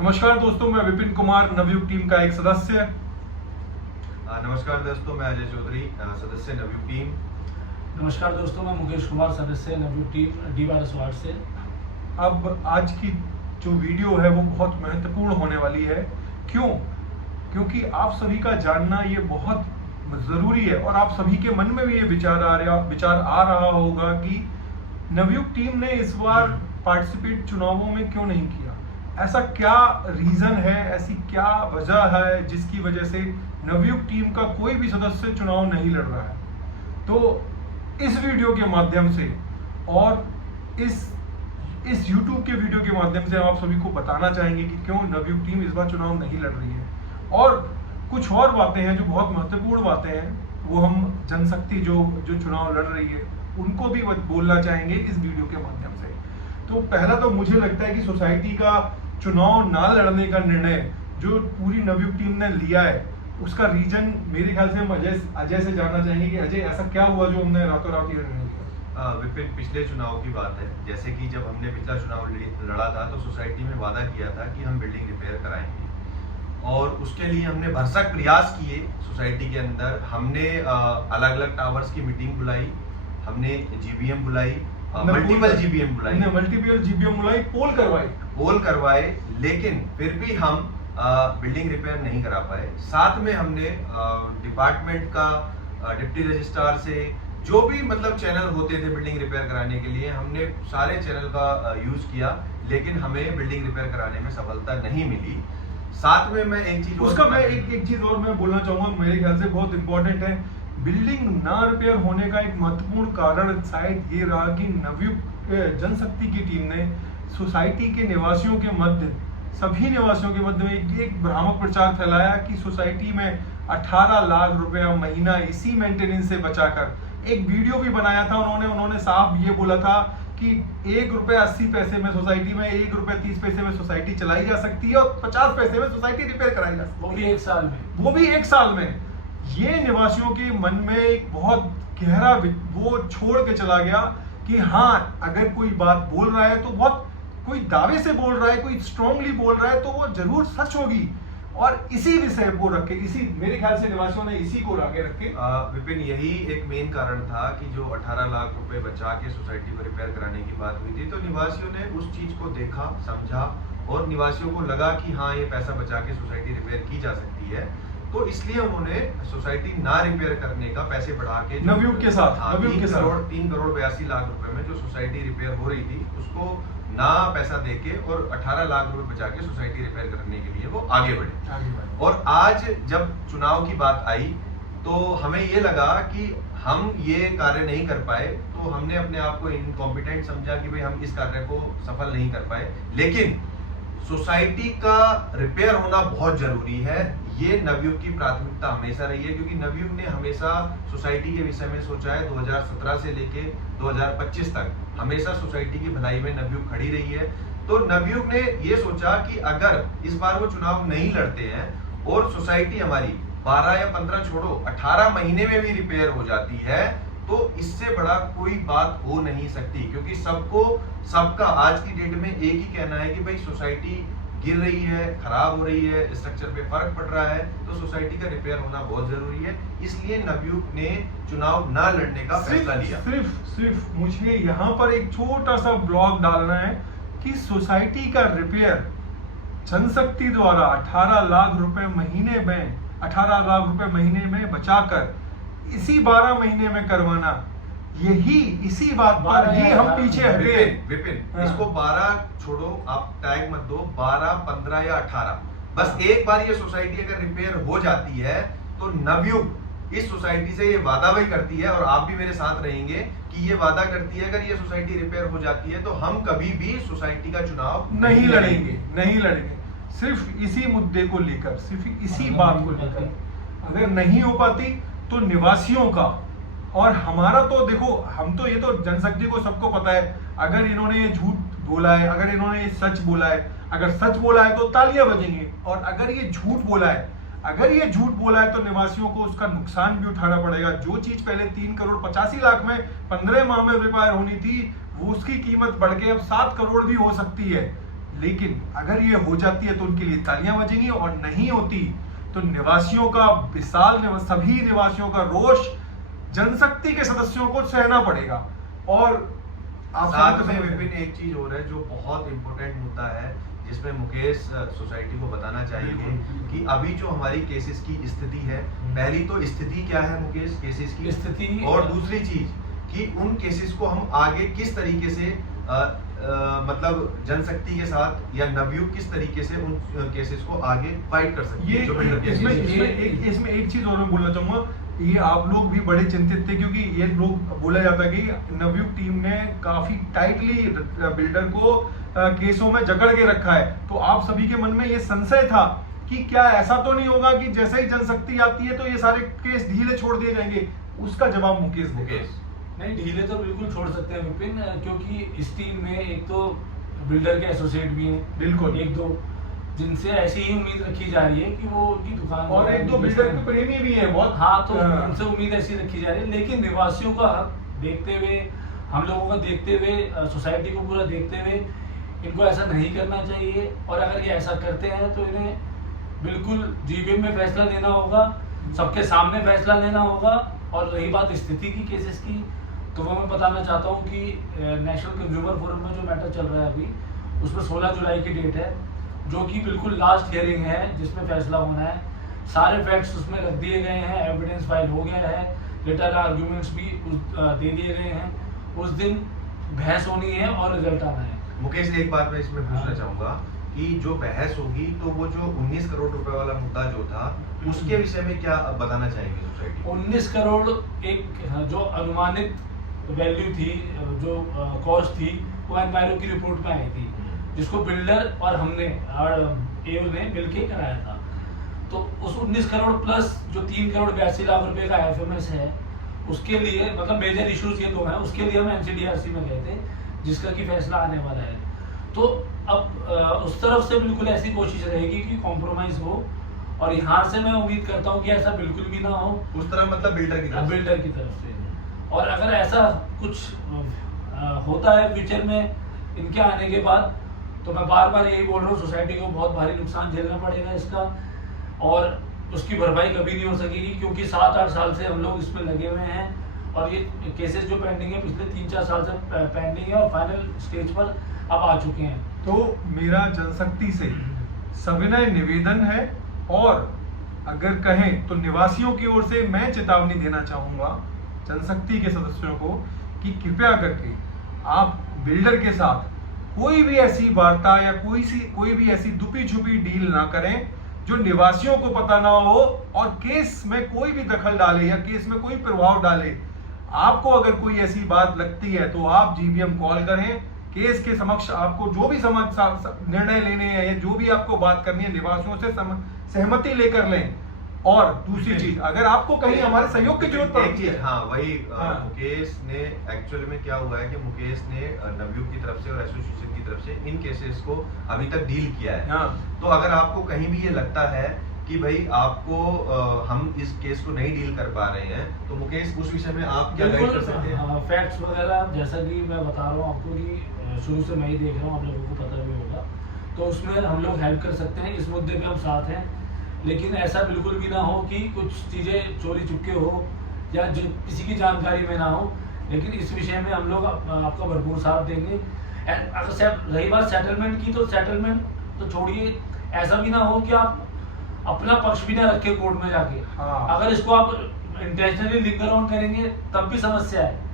नमस्कार दोस्तों, मैं विपिन कुमार, नवयुग टीम का एक सदस्य। नमस्कार दोस्तों, मैं अजय चौधरी, सदस्य नवयुग टीम। नमस्कार दोस्तों, मैं मुकेश कुमार, सदस्य नवयुग टीम डी12 वार्ड से। अब आज की जो वीडियो है वो बहुत महत्वपूर्ण होने वाली है। क्यों? क्योंकि आप सभी का जानना ये बहुत जरूरी है और आप सभी के मन में भी ये विचार आ रहा होगा कि नवयुग टीम ने इस बार पार्टिसिपेट चुनावों में क्यों नहीं किया। ऐसा क्या रीजन है, ऐसी क्या वजह है जिसकी वजह से नवयुग टीम का कोई भी सदस्य चुनाव नहीं लड़ रहा है। तो इस वीडियो के माध्यम से और इस YouTube के वीडियो के माध्यम से हम आप सभी को बताना चाहेंगे कि क्यों नवयुग टीम इस बार चुनाव नहीं लड़ रही है। और कुछ और बातें हैं जो बहुत महत्वपूर्ण बातें हैं, वो हम जनशक्ति जो चुनाव लड़ रही है उनको भी बोलना चाहेंगे इस वीडियो के माध्यम से। तो पहला तो मुझे लगता है कि सोसाइटी का चुनाव ना लड़ने का निर्णय जो पूरी नवयुग टीम ने लिया है, उसका रीजन मेरे ख्याल से हम अजय से जानना चाहेंगे कि अजय ऐसा क्या हुआ जो हमने रातों रात ये निर्णय लिया। विपिन, पिछले चुनाव की बात है। जैसे कि जब हमने पिछला चुनाव लड़ा था तो सोसाइटी में वादा किया था कि हम बिल्डिंग रिपेयर कराएंगे और उसके लिए हमने भरसक प्रयास किए। सोसाइटी के अंदर हमने अलग अलग टावर्स की मीटिंग बुलाई, हमने जीबीएम बुलाई, मल्टीपल जीबीएम बुलाई, पोल करवाए, लेकिन फिर भी हम बिल्डिंग रिपेयर नहीं करा पाए। साथ में हमने डिपार्टमेंट का डिप्टी रजिस्ट्रार से जो भी मतलब चैनल होते थे बिल्डिंग रिपेयर कराने के लिए, हमने सारे चैनल का यूज किया, लेकिन हमें बिल्डिंग रिपेयर कराने में सफलता नहीं मिली। साथ में मैं एक चीज और मैं बोलना चाहूंगा, मेरे ख्याल से बहुत इंपॉर्टेंट है। बिल्डिंग ना रिपेयर होने का एक महत्वपूर्ण कारण शायद ये रहा कि नवयुग जनशक्ति की टीम ने सोसाइटी के निवासियों के मध्य, सभी निवासियों के मध्य में एक भ्रामक प्रचार फैलाया कि सोसाइटी में 18 लाख रुपया महीना इसी मेंटेनेंस से बचाकर एक वीडियो भी बनाया था। उन्होंने साफ ये बोला था कि ₹1.80 में सोसाइटी में, ₹1.30 में सोसाइटी चलाई जा सकती है और 50 पैसे में सोसाइटी रिपेयर कराई जा सकती है, वो भी एक साल में। ये निवासियों के मन में एक बहुत गहरा वो छोड़ के चला गया कि हाँ, अगर कोई बात बोल रहा है तो बहुत कोई दावे से बोल रहा है, कोई स्ट्रांगली बोल रहा है तो वो जरूर सच होगी। और इसी विषय को रख के, इसी मेरे ख्याल से निवासियों ने इसी को आगे रख के विपिन, यही एक मेन कारण था कि जो 18 लाख रुपए बचा के सोसाइटी को रिपेयर कराने की बात हुई थी, तो निवासियों ने उस चीज को देखा, समझा और निवासियों को लगा कि हाँ, ये पैसा बचा के सोसाइटी रिपेयर की जा सकती है। तो इसलिए उन्होंने सोसाइटी ना रिपेयर करने का पैसे बढ़ा के नवयुग के साथ 3 करोड़ 82 लाख रुपए में जो सोसाइटी रिपेयर हो रही थी उसको ना पैसा देके और 18 लाख रुपए बचा के सोसाइटी रिपेयर करने के लिए वो आगे बढ़े। और आज जब चुनाव की बात आई तो हमें ये लगा कि हम ये कार्य नहीं कर पाए, तो हमने अपने आप को इनकॉम्पिटेंट समझा कि भाई हम इस कार्य को सफल नहीं कर पाए। लेकिन सोसाइटी का रिपेयर होना बहुत जरूरी है, ये नवयुग की प्राथमिकता हमेशा रही है, क्योंकि नवयुग ने हमेशा सोसाइटी के विषय में सोचा है। 2017 से लेके 2025 तक हमेशा सोसाइटी की भलाई में नवयुग खड़ी रही है। तो नवयुग ने ये सोचा कि अगर इस बार वो चुनाव नहीं लड़ते हैं और सोसाइटी हमारी 12 या 15 छोड़ो 18 महीने में भी रिपेयर हो जाती है, तो इससे बड़ा कोई बात हो नहीं सकती। क्योंकि सबका आज की डेट में एक ही कहना है कि भाई सोसाइटी गिर रही है, खराब हो रही है, स्ट्रक्चर पे फर्क पड़ रहा है, तो सोसाइटी का रिपेयर होना बहुत जरूरी है। इसलिए नवयुग ने चुनाव ना लड़ने का फैसला लिया। सिर्फ मुझे यहाँ पर एक छोटा सा ब्लॉग डालना है कि सोसाइटी का रिपेयर जनशक्ति द्वारा 18 लाख रुपए महीने में बचाकर इसी 12 महीने में करवाना, इसी बात पर ही हम पीछे हटे। विपिन, इसको 12 छोड़ो, आप टैग मत दो, 12, 15 या 18, बस एक बार ये सोसाइटी अगर रिपेयर हो जाती है तो नवयुग इस सोसाइटी से ये वादा भी करती है और आप भी मेरे साथ रहेंगे कि ये वादा करती है अगर ये सोसाइटी रिपेयर हो जाती है तो हम कभी भी सोसाइटी का चुनाव नहीं लड़ेंगे। सिर्फ इसी मुद्दे को लेकर, सिर्फ इसी बात को लेकर अगर नहीं हो पाती तो निवासियों का और हमारा तो देखो, हम तो ये तो जनशक्ति को सबको पता है, अगर इन्होंने ये झूठ बोला है, अगर इन्होंने ये सच बोला है, अगर सच बोला है तो तालियां बजेंगी, और अगर ये झूठ बोला है तो निवासियों को उसका नुकसान भी उठाना पड़ेगा। जो चीज पहले 3 करोड़ 85 लाख में 15 माह में रिपेयर होनी थी, वो उसकी कीमत बढ़ के अब 7 करोड़ भी हो सकती है। लेकिन अगर ये हो जाती है तो उनके लिए तालियां बजेंगी, और नहीं होती तो निवासियों का सभी निवासियों का रोष जनशक्ति के सदस्यों को सहना पड़ेगा। और आप साथ में विपिन एक चीज और है जो बहुत इंपॉर्टेंट मुद्दा है, जिसमें मुकेश सोसाइटी को बताना चाहिए कि अभी जो हमारी केसेस की स्थिति है, पहली तो स्थिति क्या है मुकेश केसेस की स्थिति, और दूसरी चीज कि उन केसेस को हम आगे किस तरीके से मतलब जनशक्ति के साथ या नवयुग किस तरीके से उन केसेस को आगे फाइट कर सकते हैं। जो builder cases हैं। इसमें एक चीज और मैं बोलना चाहूंगा, ये आप लोग भी बड़े चिंतित थे क्योंकि ये लोग बोला जाता है कि नवयुग टीम ने काफी टाइटली बिल्डर को केसों में जकड़ के रखा है। तो आप सभी के मन में ये संशय था कि क्या ऐसा तो नहीं होगा कि जैसे ही जनशक्ति आती है तो ये सारे केस ढीले छोड़ दिए जाएंगे? उसका जवाब मुकेश। नहीं, ढीले तो बिल्कुल छोड़ सकते हैं विपिन, क्योंकि इस टीम में एक तो बिल्डर के एसोसिएट भी हैं, बिल्कुल, एक दो जिनसे ऐसी ही उम्मीद रखी जा रही है कि वो उनकी दुकान, और एक दो बिल्डर के प्रेमी भी हैं बहुत। हाँ, तो उनसे उम्मीद ऐसी रखी जा रही है। लेकिन निवासियों का हक देखते हुए, हम लोगों का देखते हुए, सोसाइटी को पूरा देखते हुए इनको ऐसा नहीं करना चाहिए। और अगर ये ऐसा करते हैं तो इन्हें बिल्कुल जीबीएम में फैसला लेना होगा, सबके सामने फैसला लेना होगा। और रही बात स्थिति की केसेस की, तो वो मैं बताना चाहता हूँ कि नेशनल कंज्यूमर फोरम में जो मैटर चल रहा है अभी, उसमें 16 जुलाई की डेट है, जो कि बिल्कुल लास्ट हियरिंग है जिसमें फैसला होना है। सारे फैक्ट्स उसमें रख दिए गए हैं, एविडेंस फाइल हो गया है, रिटर्न आर्ग्यूमेंट्स भी दे दिए गए हैं। उस दिन बहस होनी है और रिजल्ट आना है। मुकेश, एक बात मैं इसमें पूछना चाहूंगा कि जो बहस होगी तो वो जो 19 करोड़ रुपए वाला मुद्दा जो था उसके विषय में क्या बताना चाहेंगे सोसाइटी? 19 करोड़ एक जो अनुमानित वैल्यू थी, जो कॉस्ट थी, वो एनवायरो की रिपोर्ट में आई थी, जिसको बिल्डर और हमने एओ ने मिलके कराया था। तो उस 19 करोड़ प्लस जो 3 करोड़ 82 लाख रुपए का एफएमएस है, उसके लिए मतलब मेजर इश्यूज ये दो हैं, उसके लिए हम एनसीडीआरसी में गए थे, जिसका कि फैसला आने वाला है। तो अब उस तरफ से बिल्कुल ऐसी कोशिश रहेगी कि कॉम्प्रोमाइज हो, और यहाँ से मैं उम्मीद करता हूँ कि ऐसा बिल्कुल भी ना हो। उस तरफ मतलब बिल्डर की तरफ से। और अगर ऐसा कुछ होता है फ्यूचर में इनके आने के बाद, तो मैं बार बार यही बोल रहा हूँ, सोसाइटी को बहुत भारी नुकसान झेलना पड़ेगा इसका, और उसकी भरपाई कभी नहीं हो सकेगी, क्योंकि 7-8 साल से हम लोग इसमें लगे हुए हैं, और ये केसेस जो पेंडिंग है पिछले 3-4 साल से पेंडिंग है, और फाइनल स्टेज पर अब आ चुके हैं। तो मेरा जनशक्ति से सविनय निवेदन है, और अगर कहें तो निवासियों की ओर से मैं चेतावनी देना चाहूंगा जनशक्ति के सदस्यों को कि कृपया करके आप बिल्डर के साथ कोई भी ऐसी वार्ता या कोई भी ऐसी दुपी छुपी डील ना करें जो निवासियों को पता ना हो, और केस में कोई भी दखल डाले या केस में कोई प्रभाव डाले। आपको अगर कोई ऐसी बात लगती है तो आप जीबीएम कॉल करें, केस के समक्ष आपको जो भी निर्णय लेने हैं या जो भी आपको बात करनी है निवासियों से सहमति लेकर लें। और दूसरी चीज, अगर आपको कहीं हमारे सहयोग की जरूरत पड़ती है, हाँ वही मुकेश ने एक्चुअल में क्या हुआ है कि मुकेश ने नवयुग की तरफ से और एसोसिएशन की तरफ से इन केसेस को अभी तक डील किया है। तो अगर आपको कहीं भी ये लगता है कि भाई आपको हम इस केस को नहीं डील कर पा रहे हैं, तो मुकेश उस विषय में आप क्या गाइड कर सकते हैं? फैक्ट्स वगैरह जैसा कि मैं बता रहा हूँ आपको कि शुरू से मैं ही देख रहा हूँ, आप लोगों को पता भी होगा, तो उसमें हम लोग हेल्प कर सकते हैं। इस मुद्दे में हम साथ हैं, लेकिन ऐसा बिल्कुल भी ना हो कि कुछ चीज़ें चोरी चुपके हो या किसी की जानकारी में ना हो। लेकिन इस विषय में हम लोग आपका भरपूर साथ देंगे। अगर रही बात सेटलमेंट की, तो सेटलमेंट तो छोड़िए, ऐसा भी ना हो कि आप अपना पक्ष भी ना रखे कोर्ट में जाके। अगर इसको आप इंटेंशनली लिंकर ऑन करेंगे तब भी समस्या है।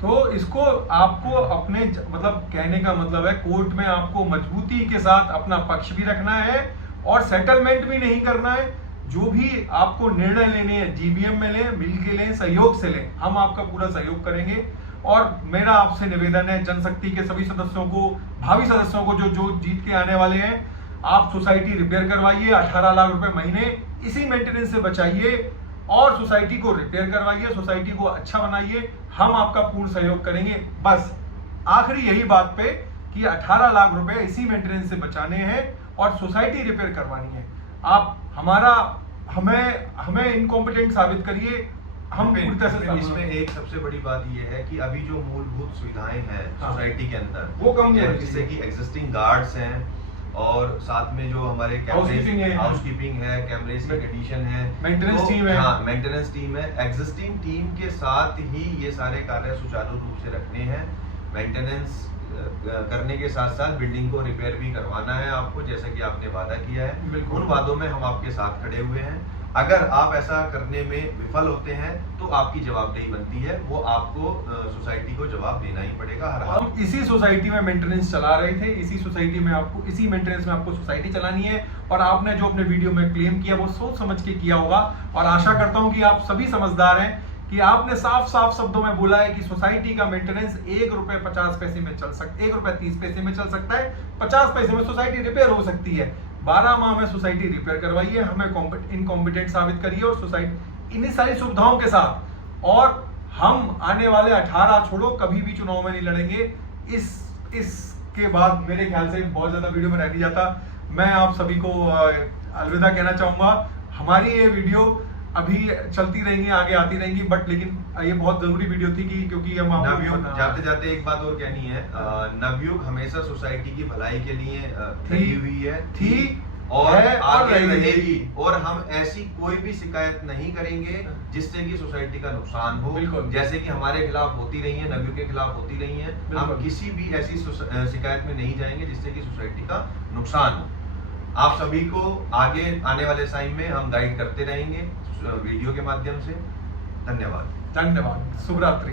तो इसको आपको अपने मतलब कहने का मतलब है, कोर्ट में आपको मजबूती के साथ अपना पक्ष भी रखना है और सेटलमेंट भी नहीं करना है। जो भी आपको निर्णय लेने हैं जीबीएम में लें, मिल के लें, सहयोग से लें, हम आपका पूरा सहयोग करेंगे। और मेरा आपसे निवेदन है जनशक्ति के सभी सदस्यों को, भावी सदस्यों को जो जीत के आने वाले हैं, आप सोसाइटी रिपेयर करवाइए, 18 लाख रुपए महीने इसी मेंटेनेंस से बचाइए और सोसाइटी को रिपेयर करवाइए, सोसाइटी को अच्छा बनाइए। हम आपका पूर्ण सहयोग करेंगे। बस आखिरी यही बात पे कि 18 लाख रुपए इसी मेंटेनेंस से बचाने हैं और सोसाइटी रिपेयर करवानी है। आप हमें इनकॉम्पिटेंट साबित करिए, हम पूरी तरह से इसमें एक सबसे बड़ी बात ये है कि अभी जो मूलभूत सुविधाएं हैं हाँ। सोसाइटी के अंदर वो कम नहीं होनी जैसे चाहिए। कि एग्जिस्टिंग गार्ड्स हैं और साथ में जो हमारे Housekeeping है। हाउसकीपिंग है, कैमरेज की एडिशन है, Maintenance team है। हाँ, मेंटेनेंस टीम है। एग्जिस्टिंग टीम के साथ ही ये सारे कार्य सुचारू रूप से रखने हैं। मेंटेनेंस करने के साथ साथ बिल्डिंग को रिपेयर भी करवाना है आपको, जैसा कि आपने वादा किया है। बिल्कुल। उन वादों में हम आपके साथ खड़े हुए हैं। अगर आप ऐसा करने में विफल होते हैं तो आपकी जवाबदेही बनती है, वो आपको सोसाइटी को जवाब देना ही पड़ेगा हर हाल में। हम इसी सोसाइटी में मेंटेनेंस चला रहे थे, इसी सोसाइटी में आपको, इसी मेंटेनेंस में आपको सोसाइटी चलानी है। और आपने जो अपने वीडियो में क्लेम किया वो सोच समझ के किया होगा, और आशा करता हूं कि आप सभी समझदार हैं कि आपने साफ साफ शब्दों में बोला है कि सोसाइटी का मेंटेनेंस ₹1.50 में चल सकता है, ₹1.30 में चल सकता है, 50 पैसे में सोसाइटी रिपेयर हो सकती है। 12 माह में सोसाइटी रिपेयर करवाइए, हमें इनकॉम्पिटेंट साबित करिए, और सोसाइटी इन्हीं सारी सुविधाओं के साथ, और हम आने वाले 18 छोड़ो कभी भी चुनाव में नहीं लड़ेंगे। इसके बाद मेरे ख्याल से बहुत ज्यादा वीडियो में रह नहीं जाता। मैं आप सभी को अलविदा कहना चाहूंगा। हमारी ये वीडियो अभी चलती रहेंगी, आगे आती रहेंगी, बट लेकिन ये बहुत जरूरी वीडियो थी कि क्योंकि हम आपको नवयुग, जाते जाते एक बात और कहनी है, नवयुग हमेशा सोसाइटी की भलाई के लिए लगी हुई है, थी और है और आगे रहेगी। रहेगी, और हम ऐसी कोई भी शिकायत नहीं करेंगे जिससे कि सोसाइटी का नुकसान हो। बिल्कुल। जैसे कि हमारे खिलाफ होती रही है, नवयुग के खिलाफ होती रही है, हम बिल्कुल। किसी भी ऐसी शिकायत में नहीं जाएंगे जिससे कि सोसाइटी का नुकसान हो। आप सभी को आगे आने वाले टाइम में हम गाइड करते रहेंगे वीडियो के माध्यम से। धन्यवाद। धन्यवाद। शुभ रात्रि।